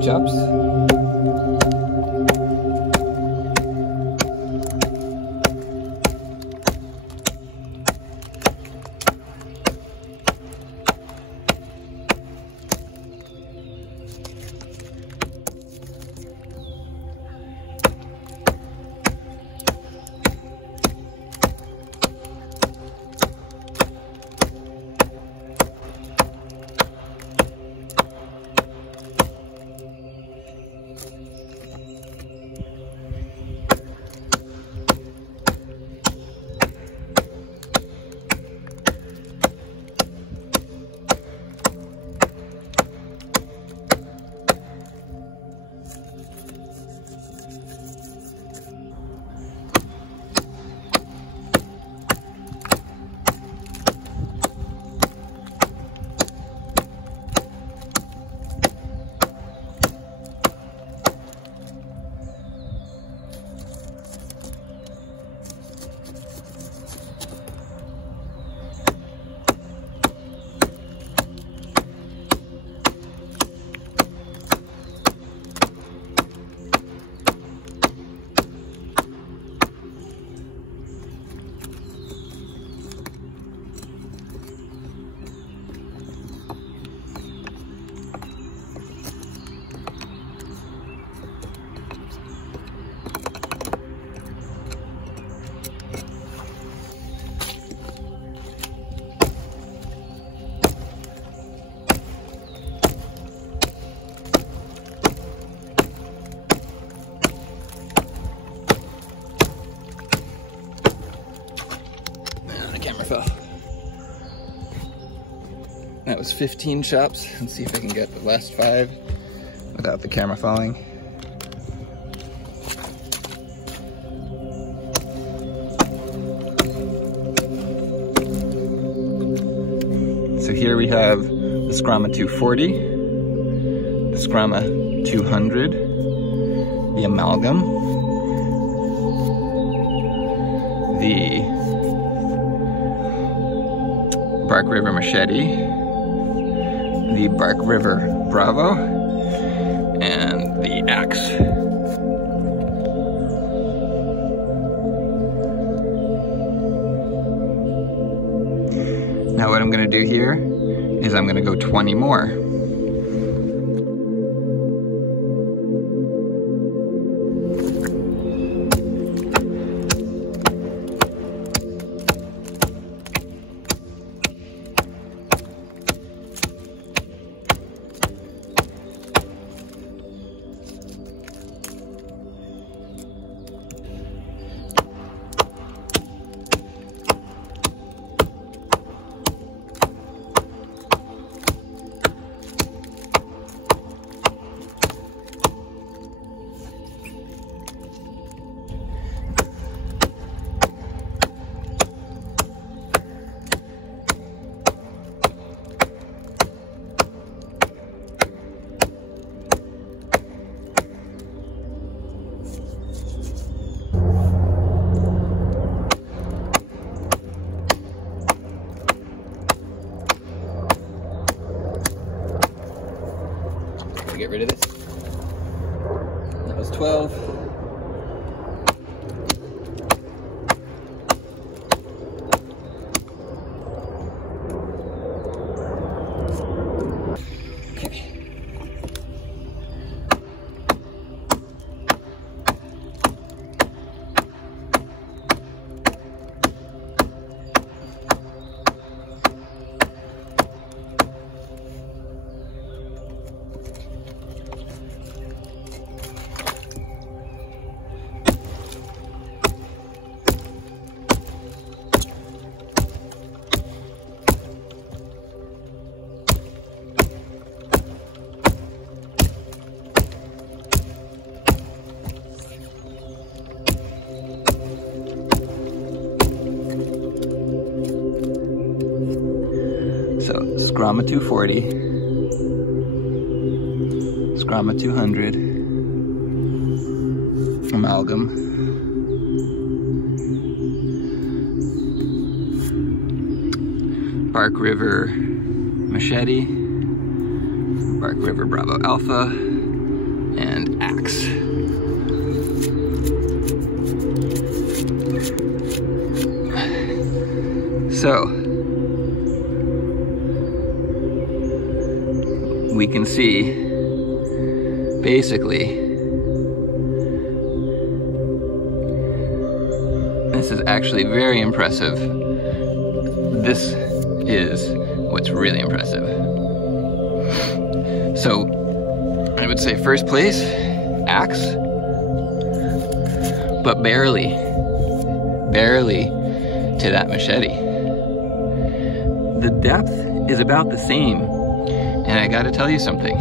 Chops. That was 15 chops. Let's see if I can get the last 5 without the camera falling. So here we have the Skrama 240, the Skrama 200, the Amalgam, the Bark River Machete, the Bark River Bravo, and the Axe. Now what I'm going to do here is I'm going to go 20 more. Get rid of this. That was 12. Okay. So, Skrama 240, Skrama 200, Amalgam, Bark River Machete, Bark River Bravo Alpha, and Axe. So, we can see, basically, this is actually very impressive. This is what's really impressive. So, I would say first place, Axe, but barely to that Machete. The depth is about the same, and I gotta tell you something.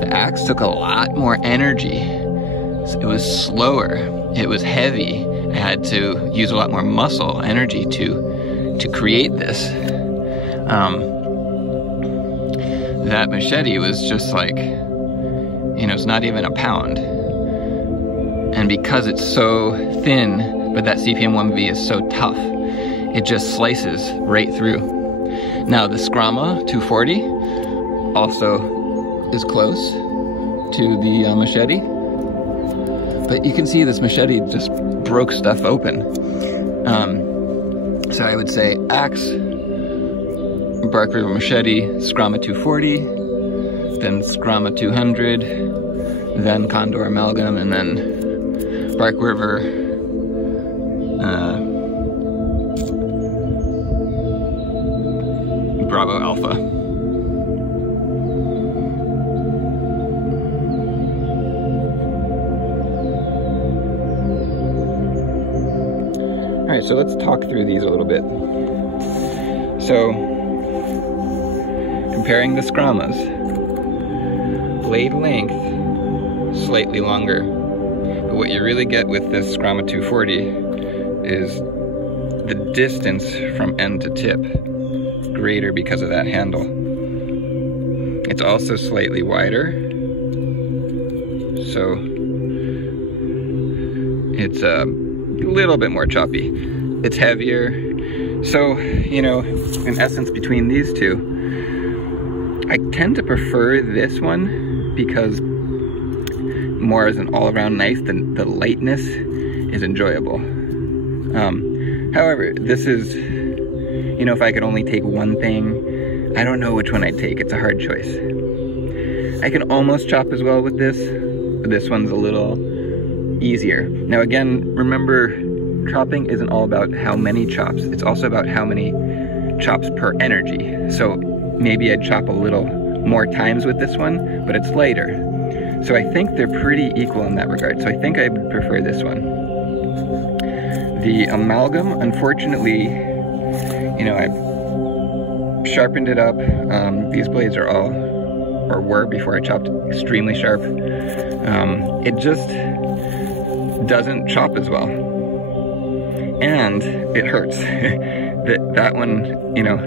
The Axe took a lot more energy. It was slower, it was heavy. I had to use a lot more muscle, energy to create this. That Machete was just like, you know, it's not even a pound. And because it's so thin, but that CPM-1V is so tough, it just slices right through. Now the Skrama 240 also is close to the Machete, but you can see this Machete just broke stuff open. So I would say Axe, Bark River Machete, Skrama 240, then Skrama 200, then Condor Amalgam, and then Bark River Bravo Alpha. All right, so let's talk through these a little bit. So, comparing the Skramas, blade length, slightly longer. But what you really get with this Skrama 240 is the distance from end to tip, greater because of that handle. It's also slightly wider, so it's a little bit more choppy. It's heavier. So, you know, in essence, between these two, I tend to prefer this one because more as an all-around knife, the lightness is enjoyable. However, this is, you know, if I could only take one thing, I don't know which one I'd take. It's a hard choice. I can almost chop as well with this, but this one's a little easier. Now again, remember, chopping isn't all about how many chops, it's also about how many chops per energy. So maybe I'd chop a little more times with this one, but it's lighter. So I think they're pretty equal in that regard. So I think I would prefer this one. The Amalgam, unfortunately, you know, I've sharpened it up. These blades are all, or were before I chopped, extremely sharp. It just doesn't chop as well. And it hurts. that one, you know,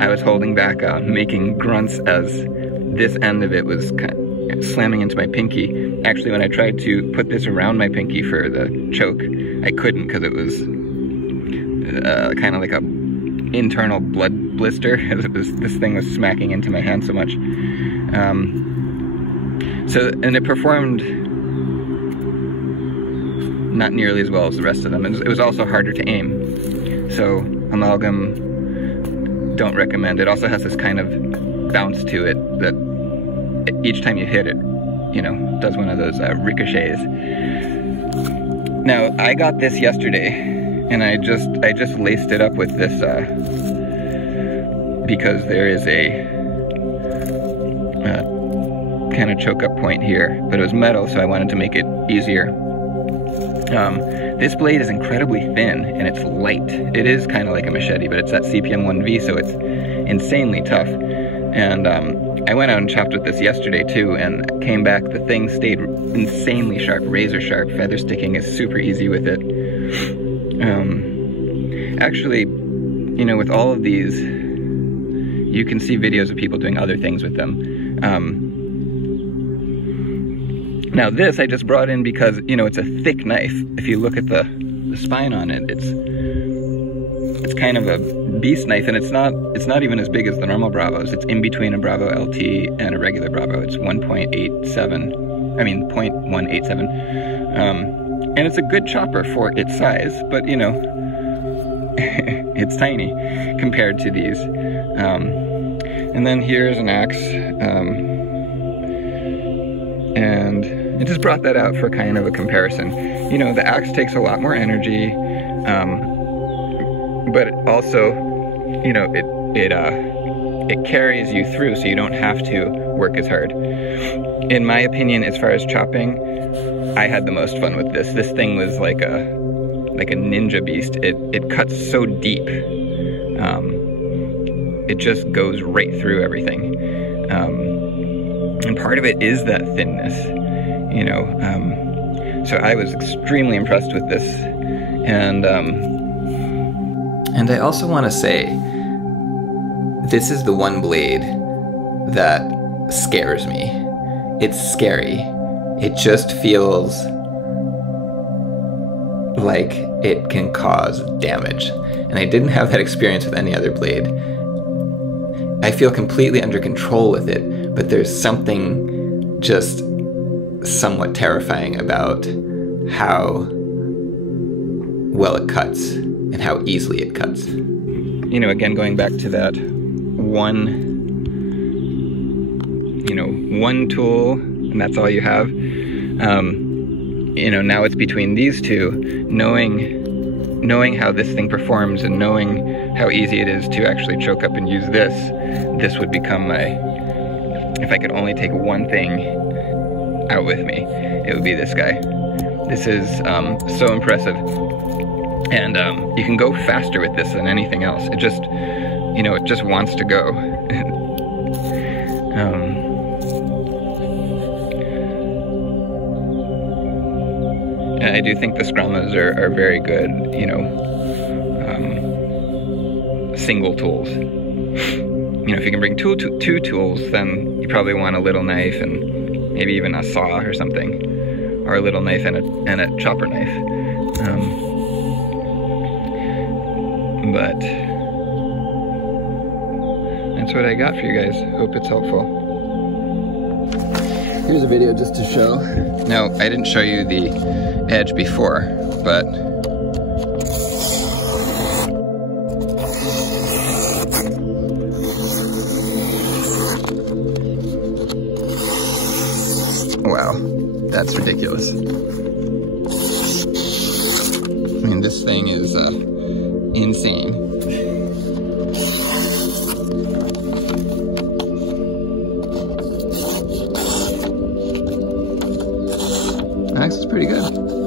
I was holding back making grunts as this end of it was kind of slamming into my pinky. Actually, when I tried to put this around my pinky for the choke, I couldn't because it was kind of like a internal blood blister. This thing was smacking into my hand so much. And it performed not nearly as well as the rest of them. It was also harder to aim. So Amalgam, don't recommend. It also has this kind of bounce to it that each time you hit it, you know, does one of those ricochets. Now, I got this yesterday, and I just laced it up with this because there is a kind of choke up point here, but it was metal, so I wanted to make it easier. This blade is incredibly thin and it's light. It is kind of like a Machete, but it's that CPM-1V, so it's insanely tough. And I went out and chopped with this yesterday too, and came back, the thing stayed insanely sharp, razor sharp. Feather sticking is super easy with it. Actually, you know, with all of these, you can see videos of people doing other things with them. Now this I just brought in because, you know, it's a thick knife. If you look at the spine on it, it's kind of a beast knife, and it's not even as big as the normal Bravos. It's in between a Bravo LT and a regular Bravo. It's 0.187. And it's a good chopper for its size, but you know, it's tiny compared to these. And then here's an axe, and I just brought that out for kind of a comparison. You know, the axe takes a lot more energy, but it also, you know, it carries you through, so you don't have to work as hard. In my opinion, as far as chopping, I had the most fun with this. This thing was like a ninja beast. It cuts so deep. It just goes right through everything. And part of it is that thinness, you know. So I was extremely impressed with this. And I also want to say, this is the one blade that scares me. It's scary. It just feels like it can cause damage. And I didn't have that experience with any other blade. I feel completely under control with it, but there's something just somewhat terrifying about how well it cuts and how easily it cuts. You know, again, going back to that one tool, and that's all you have. You know, now it's between these two, knowing how this thing performs and knowing how easy it is to actually choke up and use this would become my, if I could only take one thing out with me, it would be this guy. This is so impressive. And you can go faster with this than anything else. It just, you know, it just wants to go. And I do think the Skramas are very good, you know, single tools. You know, if you can bring two tools, then you probably want a little knife and maybe even a saw or something, or a little knife and a chopper knife. But that's what I got for you guys. Hope it's helpful. Here's a video just to show. Now, I didn't show you the edge before, but wow, that's ridiculous. I mean, this thing is insane. Axe is pretty good.